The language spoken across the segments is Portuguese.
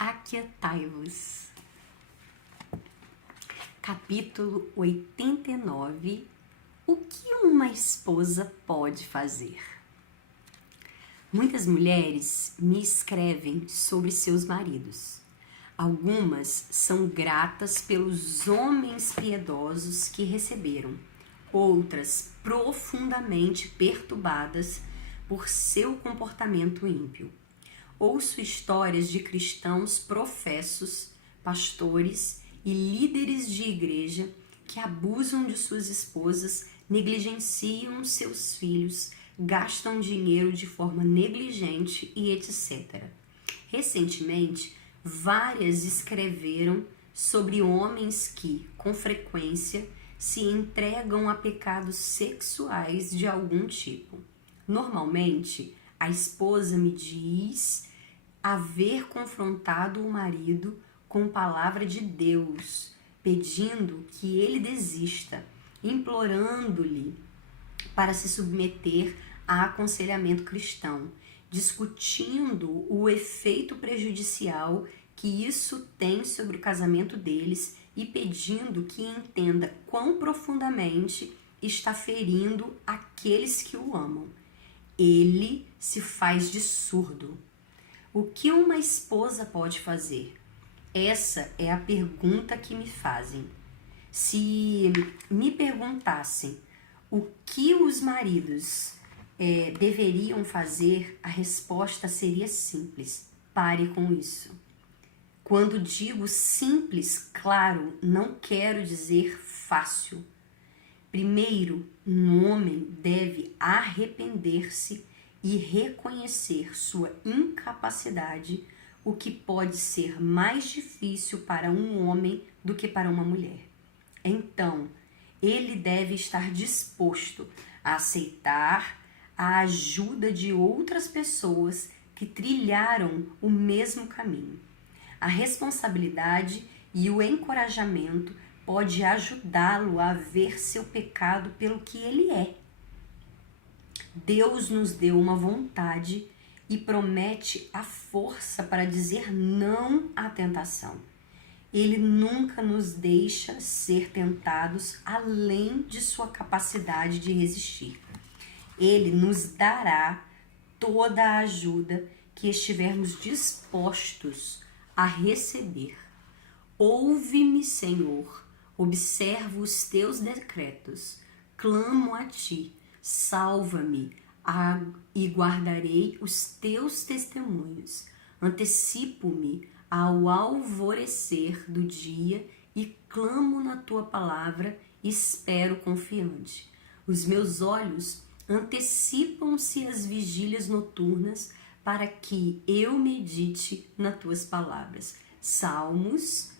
Aquietai-vos. Capítulo 89. O que uma esposa pode fazer? Muitas mulheres me escrevem sobre seus maridos. Algumas são gratas pelos homens piedosos que receberam, outras profundamente perturbadas por seu comportamento ímpio. Ouço histórias de cristãos professos, pastores e líderes de igreja que abusam de suas esposas, negligenciam seus filhos, gastam dinheiro de forma negligente e etc. Recentemente, várias escreveram sobre homens que, com frequência, se entregam a pecados sexuais de algum tipo. Normalmente, a esposa me diz haver confrontado o marido com palavra de Deus, pedindo que ele desista, implorando-lhe para se submeter a aconselhamento cristão, discutindo o efeito prejudicial que isso tem sobre o casamento deles e pedindo que entenda quão profundamente está ferindo aqueles que o amam. Ele se faz de surdo. O que uma esposa pode fazer? Essa é a pergunta que me fazem. Se me perguntassem o que os maridos deveriam fazer, a resposta seria simples: pare com isso. Quando digo simples, claro, não quero dizer fácil. Primeiro, um homem deve arrepender-se e reconhecer sua incapacidade, o que pode ser mais difícil para um homem do que para uma mulher. Então, ele deve estar disposto a aceitar a ajuda de outras pessoas que trilharam o mesmo caminho. A responsabilidade e o encorajamento pode ajudá-lo a ver seu pecado pelo que ele é. Deus nos deu uma vontade e promete a força para dizer não à tentação. Ele nunca nos deixa ser tentados além de sua capacidade de resistir. Ele nos dará toda a ajuda que estivermos dispostos a receber. Ouve-me, Senhor, observo os teus decretos, clamo a ti, salva-me e guardarei os teus testemunhos. Antecipo-me ao alvorecer do dia e clamo na tua palavra, espero confiante. Os meus olhos antecipam-se às vigílias noturnas para que eu medite nas tuas palavras. Salmos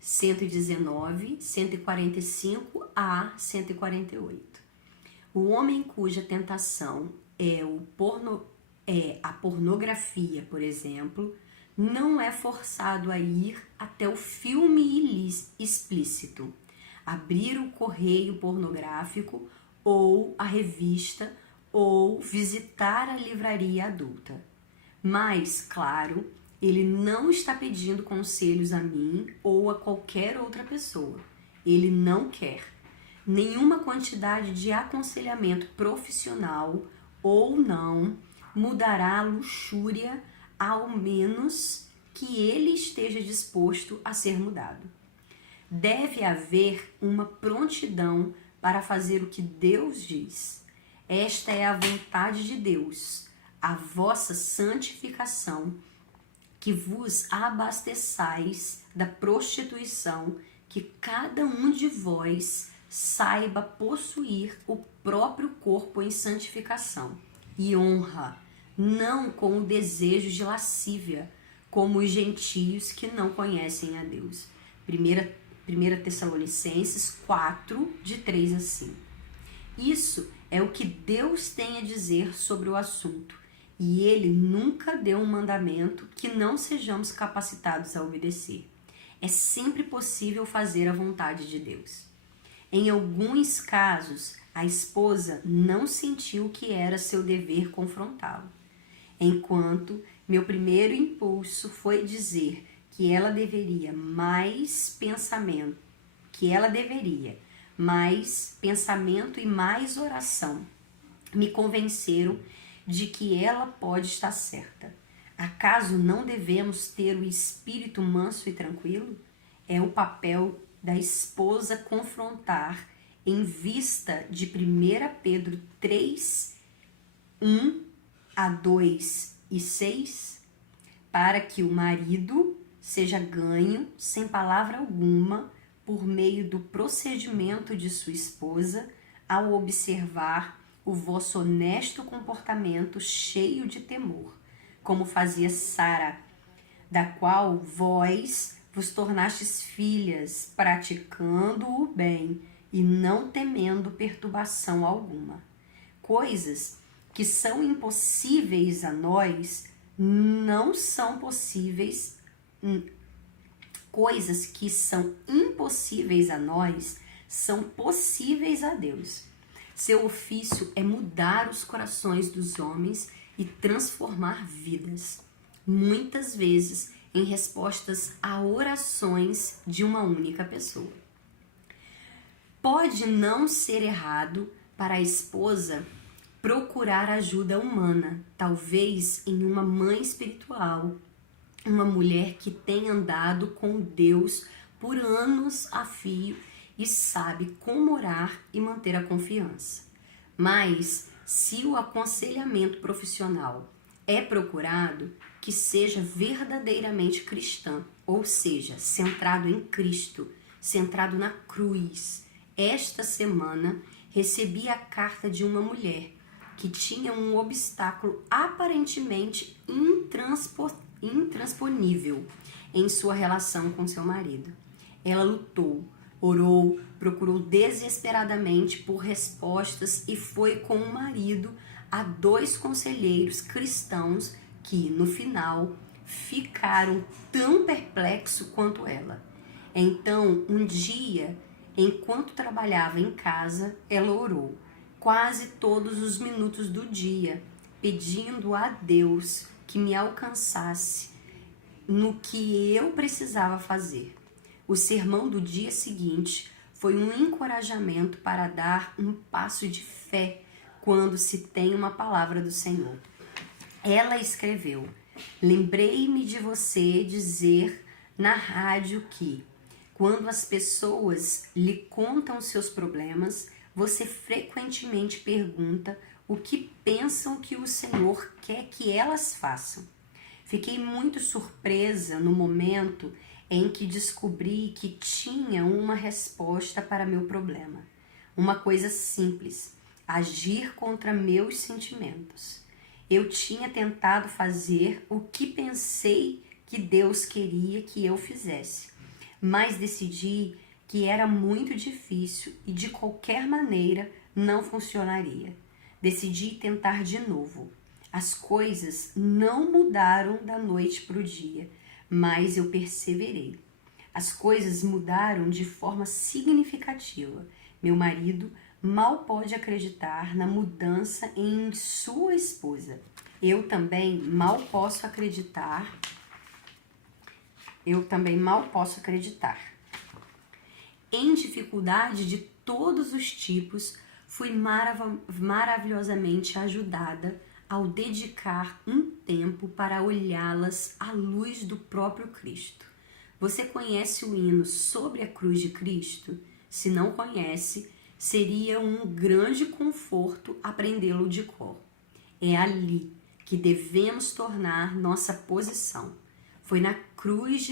119, 145 a 148. O homem cuja tentação é a pornografia, por exemplo, não é forçado a ir até o filme explícito, abrir o correio pornográfico ou a revista ou visitar a livraria adulta. Mas, claro, ele não está pedindo conselhos a mim ou a qualquer outra pessoa. Ele não quer. Nenhuma quantidade de aconselhamento profissional ou não mudará a luxúria, ao menos que ele esteja disposto a ser mudado. Deve haver uma prontidão para fazer o que Deus diz. Esta é a vontade de Deus, a vossa santificação, que vos abasteçais da prostituição, que cada um de vós saiba possuir o próprio corpo em santificação e honra, não com o desejo de lascívia, como os gentios que não conhecem a Deus. 1 Tessalonicenses 4, de 3 a 5. Isso é o que Deus tem a dizer sobre o assunto, e Ele nunca deu um mandamento que não sejamos capacitados a obedecer. É sempre possível fazer a vontade de Deus. Em alguns casos, a esposa não sentiu que era seu dever confrontá-lo, enquanto Meu primeiro impulso foi dizer que ela deveria mais pensamento e mais oração. Me convenceram de que ela pode estar certa. Acaso não devemos ter o espírito manso e tranquilo? É o papel da esposa confrontar, em vista de 1 Pedro 3, 1 a 2 e 6, para que o marido seja ganho sem palavra alguma por meio do procedimento de sua esposa, ao observar o vosso honesto comportamento cheio de temor, como fazia Sara, da qual vós vos tornastes filhas, praticando o bem e não temendo perturbação alguma. Coisas que são impossíveis a nós não são possíveis. Coisas que são impossíveis a nós são possíveis a Deus. Seu ofício é mudar os corações dos homens e transformar vidas, muitas vezes em respostas a orações de uma única pessoa. Pode não ser errado para a esposa procurar ajuda humana, talvez em uma mãe espiritual, uma mulher que tem andado com Deus por anos a fio e sabe como orar e manter a confiança. Mas se o aconselhamento profissional é procurado, que seja verdadeiramente cristã, ou seja, centrado em Cristo, centrado na cruz. Esta semana recebi a carta de uma mulher que tinha um obstáculo aparentemente intransponível em sua relação com seu marido. Ela lutou, orou, procurou desesperadamente por respostas e foi com o marido a 2 conselheiros cristãos que, no final, ficaram tão perplexos quanto ela. Então, um dia, enquanto trabalhava em casa, ela orou quase todos os minutos do dia, pedindo a Deus que me alcançasse no que eu precisava fazer. O sermão do dia seguinte foi um encorajamento para dar um passo de fé quando se tem uma palavra do Senhor. Ela escreveu: lembrei-me de você dizer na rádio que, quando as pessoas lhe contam seus problemas, você frequentemente pergunta o que pensam que o Senhor quer que elas façam. Fiquei muito surpresa no momento em que descobri que tinha uma resposta para meu problema. Uma coisa simples: agir contra meus sentimentos. Eu tinha tentado fazer o que pensei que Deus queria que eu fizesse, mas decidi que era muito difícil e de qualquer maneira não funcionaria. Decidi tentar de novo. As coisas não mudaram da noite para o dia, mas eu perseverei. As coisas mudaram de forma significativa. Meu marido mal pode acreditar na mudança em sua esposa. Eu também mal posso acreditar. Em dificuldade de todos os tipos, fui maravilhosamente ajudada ao dedicar um tempo para olhá-las à luz do próprio Cristo. Você conhece o hino Sobre a Cruz de Cristo? Se não conhece, seria um grande conforto aprendê-lo de cor. É ali que devemos tornar nossa posição. Foi na cruz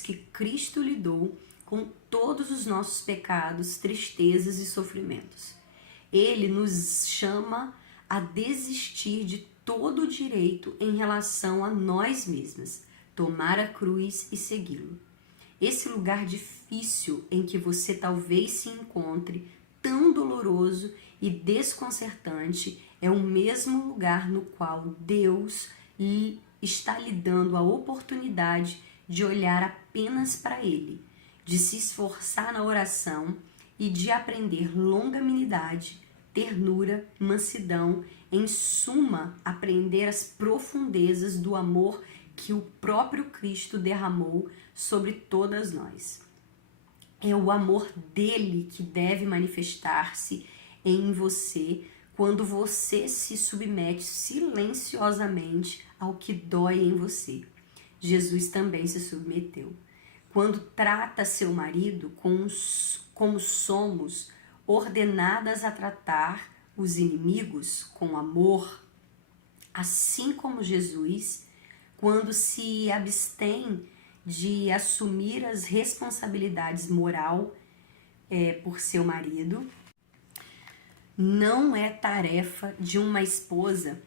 que Cristo lidou com todos os nossos pecados, tristezas e sofrimentos. Ele nos chama a desistir de todo o direito em relação a nós mesmas, tomar a cruz e segui-lo. Esse lugar difícil em que você talvez se encontre, tão doloroso e desconcertante, é o mesmo lugar no qual Deus está lhe dando a oportunidade de olhar apenas para Ele, de se esforçar na oração e de aprender longanimidade, ternura, mansidão, em suma, aprender as profundezas do amor que o próprio Cristo derramou sobre todas nós. É o amor dele que deve manifestar-se em você quando você se submete silenciosamente ao que dói em você. Jesus também se submeteu. Quando trata seu marido como somos ordenadas a tratar os inimigos com amor, assim como Jesus, quando se abstém de assumir as responsabilidades moral por seu marido, não é tarefa de uma esposa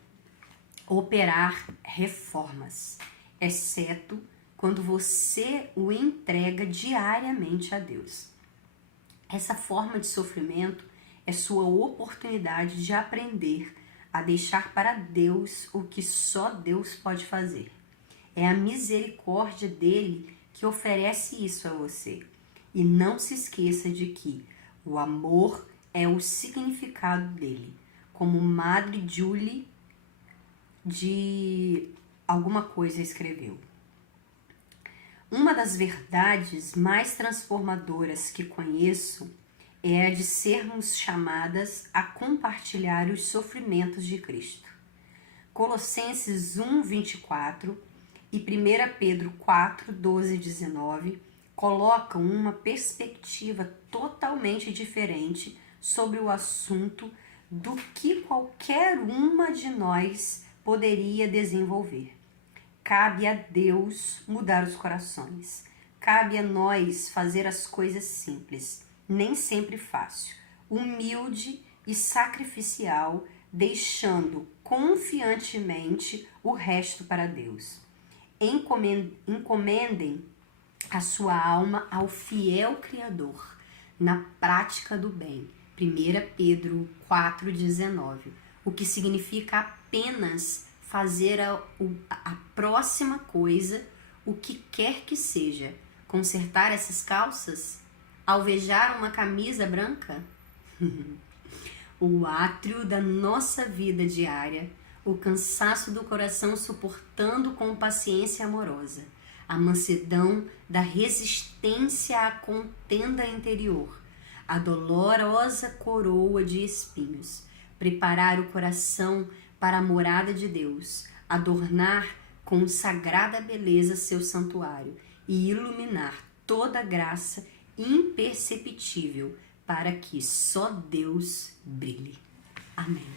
operar reformas, exceto quando você o entrega diariamente a Deus. Essa forma de sofrimento é sua oportunidade de aprender a deixar para Deus o que só Deus pode fazer. É a misericórdia dele que oferece isso a você. E não se esqueça de que o amor é o significado dele. Como Madre Julie de alguma coisa escreveu. Uma das verdades mais transformadoras que conheço é a de sermos chamadas a compartilhar os sofrimentos de Cristo. Colossenses 1:24 e 1 Pedro 4:12 e 19 colocam uma perspectiva totalmente diferente sobre o assunto do que qualquer uma de nós poderia desenvolver. Cabe a Deus mudar os corações. Cabe a nós fazer as coisas simples, nem sempre fácil, humilde e sacrificial, deixando confiantemente o resto para Deus. Encomendem a sua alma ao fiel Criador, na prática do bem. 1 Pedro 4:19, o que significa apenas fazer a próxima coisa, o que quer que seja. Consertar essas calças? Alvejar uma camisa branca? O átrio da nossa vida diária, o cansaço do coração suportando com paciência amorosa, a mansidão da resistência à contenda interior, a dolorosa coroa de espinhos, preparar o coração para a morada de Deus, adornar com sagrada beleza seu santuário e iluminar toda graça imperceptível para que só Deus brilhe. Amém.